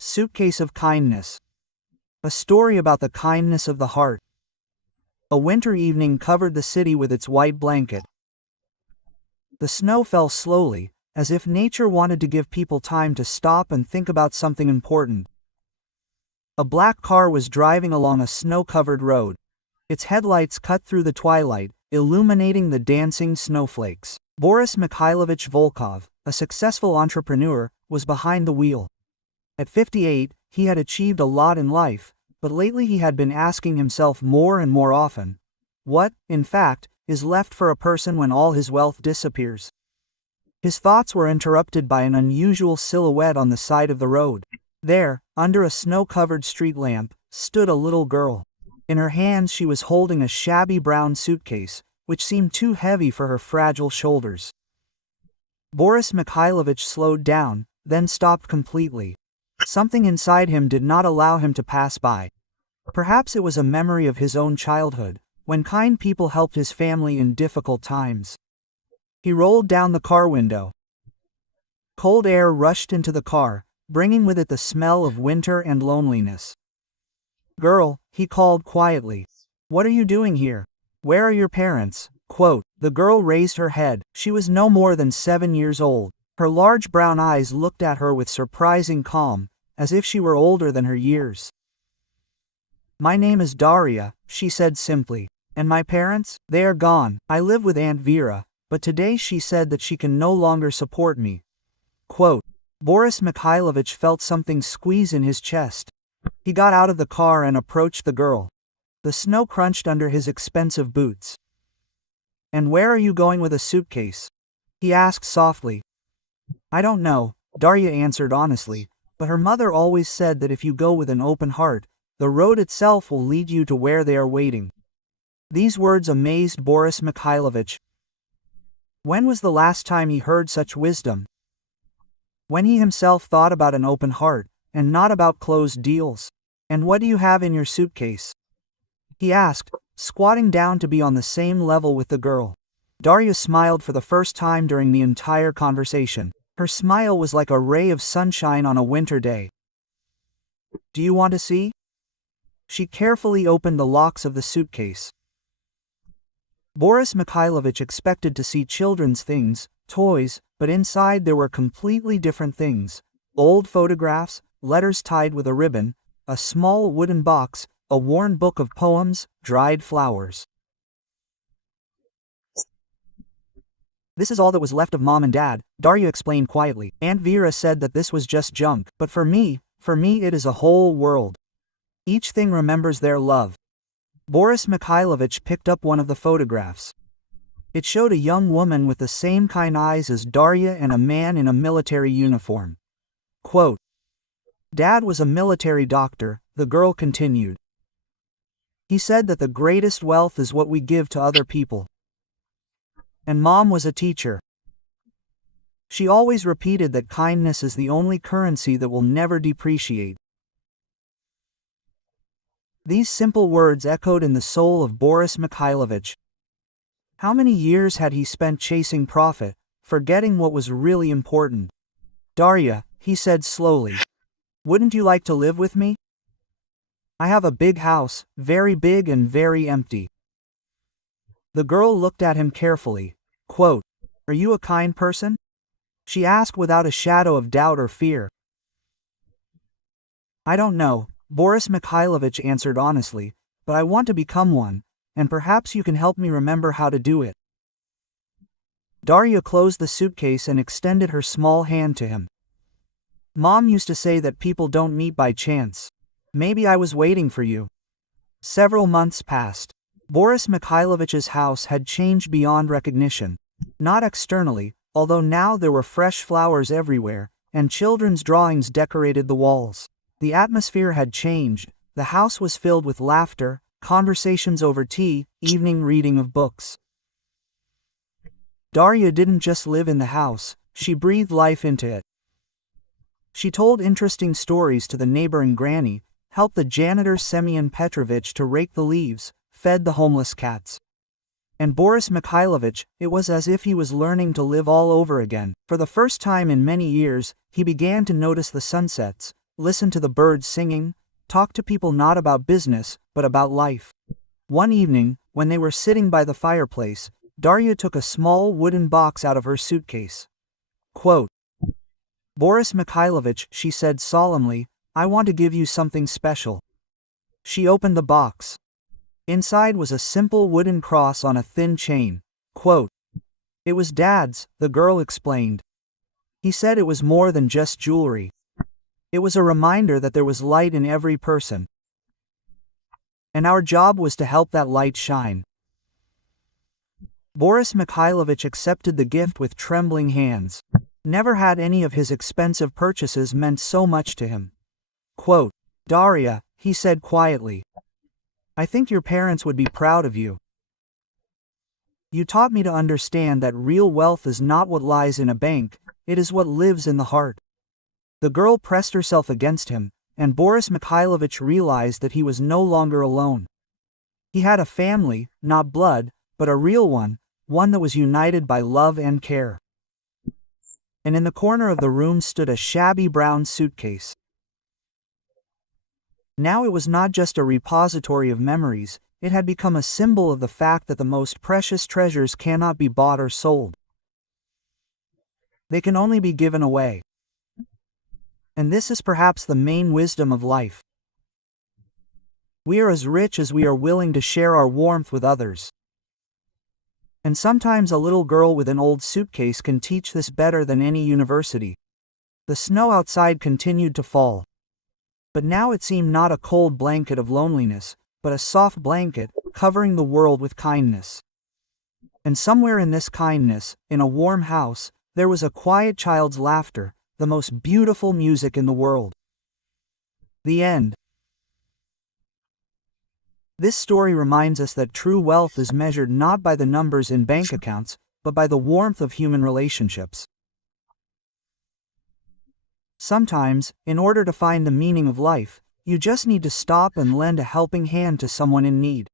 Suitcase of Kindness. A story about the kindness of the heart. A winter evening covered the city with its white blanket. The snow fell slowly, as if nature wanted to give people time to stop and think about something important. A black car was driving along a snow-covered road. Its headlights cut through the twilight, illuminating the dancing snowflakes. Boris Mikhailovich Volkov, a successful entrepreneur, was behind the wheel. At 58, he had achieved a lot in life, but lately he had been asking himself more and more often, what, in fact, is left for a person when all his wealth disappears? His thoughts were interrupted by an unusual silhouette on the side of the road. There, under a snow-covered street lamp, stood a little girl. In her hands she was holding a shabby brown suitcase, which seemed too heavy for her fragile shoulders. Boris Mikhailovich slowed down, then stopped completely. Something inside him did not allow him to pass by. Perhaps it was a memory of his own childhood, when kind people helped his family in difficult times. He rolled down the car window. Cold air rushed into the car, bringing with it the smell of winter and loneliness. "Girl," he called quietly. "What are you doing here? Where are your parents?" The girl raised her head. She was no more than 7 years old. Her large brown eyes looked at her with surprising calm, as if she were older than her years. "My name is Daria," she said simply. "And my parents? They are gone. I live with Aunt Vera, but today she said that she can no longer support me." Boris Mikhailovich felt something squeeze in his chest. He got out of the car and approached the girl. The snow crunched under his expensive boots. "And where are you going with a suitcase?" he asked softly. "I don't know," Daria answered honestly, "but her mother always said that if you go with an open heart, the road itself will lead you to where they are waiting." These words amazed Boris Mikhailovich. When was the last time he heard such wisdom? When he himself thought about an open heart, and not about closed deals. "And what do you have in your suitcase?" he asked, squatting down to be on the same level with the girl. Daria smiled for the first time during the entire conversation. Her smile was like a ray of sunshine on a winter day. "Do you want to see?" She carefully opened the locks of the suitcase. Boris Mikhailovich expected to see children's things, toys, but inside there were completely different things. Old photographs, letters tied with a ribbon, a small wooden box, a worn book of poems, dried flowers. "This is all that was left of Mom and Dad," Daria explained quietly. "Aunt Vera said that this was just junk, but for me it is a whole world. Each thing remembers their love." Boris Mikhailovich picked up one of the photographs. It showed a young woman with the same kind eyes as Daria and a man in a military uniform. "Dad was a military doctor," the girl continued. "He said that the greatest wealth is what we give to other people. And Mom was a teacher. She always repeated that kindness is the only currency that will never depreciate." These simple words echoed in the soul of Boris Mikhailovich. How many years had he spent chasing profit, forgetting what was really important? "Daria," he said slowly, "wouldn't you like to live with me? I have a big house, very big and very empty." The girl looked at him carefully. "Are you a kind person?" she asked without a shadow of doubt or fear. "I don't know," Boris Mikhailovich answered honestly, "but I want to become one, and perhaps you can help me remember how to do it." Daria closed the suitcase and extended her small hand to him. "Mom used to say that people don't meet by chance. Maybe I was waiting for you." Several months passed. Boris Mikhailovich's house had changed beyond recognition. Not externally, although now there were fresh flowers everywhere, and children's drawings decorated the walls. The atmosphere had changed. The house was filled with laughter, conversations over tea, evening reading of books. Daria didn't just live in the house, she breathed life into it. She told interesting stories to the neighboring granny, helped the janitor Semyon Petrovich to rake the leaves, fed the homeless cats. And Boris Mikhailovich, it was as if he was learning to live all over again. For the first time in many years, he began to notice the sunsets, listen to the birds singing, talk to people not about business, but about life. One evening, when they were sitting by the fireplace, Darya took a small wooden box out of her suitcase. Quote, "Boris Mikhailovich," she said solemnly, "I want to give you something special." She opened the box. Inside was a simple wooden cross on a thin chain. Quote, "It was Dad's," the girl explained. "He said it was more than just jewelry. It was a reminder that there was light in every person. And our job was to help that light shine." Boris Mikhailovich accepted the gift with trembling hands. Never had any of his expensive purchases meant so much to him. Quote, "Darya," he said quietly, "I think your parents would be proud of you. You taught me to understand that real wealth is not what lies in a bank, it is what lives in the heart." The girl pressed herself against him, and Boris Mikhailovich realized that he was no longer alone. He had a family, not blood, but a real one that was united by love and care. And in the corner of the room stood a shabby brown suitcase. Now it was not just a repository of memories, it had become a symbol of the fact that the most precious treasures cannot be bought or sold. They can only be given away. And this is perhaps the main wisdom of life. We are as rich as we are willing to share our warmth with others. And sometimes a little girl with an old suitcase can teach this better than any university. The snow outside continued to fall. But now it seemed not a cold blanket of loneliness, but a soft blanket, covering the world with kindness. And somewhere in this kindness, in a warm house, there was a quiet child's laughter, the most beautiful music in the world. The end. This story reminds us that true wealth is measured not by the numbers in bank accounts, but by the warmth of human relationships. Sometimes, in order to find the meaning of life, you just need to stop and lend a helping hand to someone in need.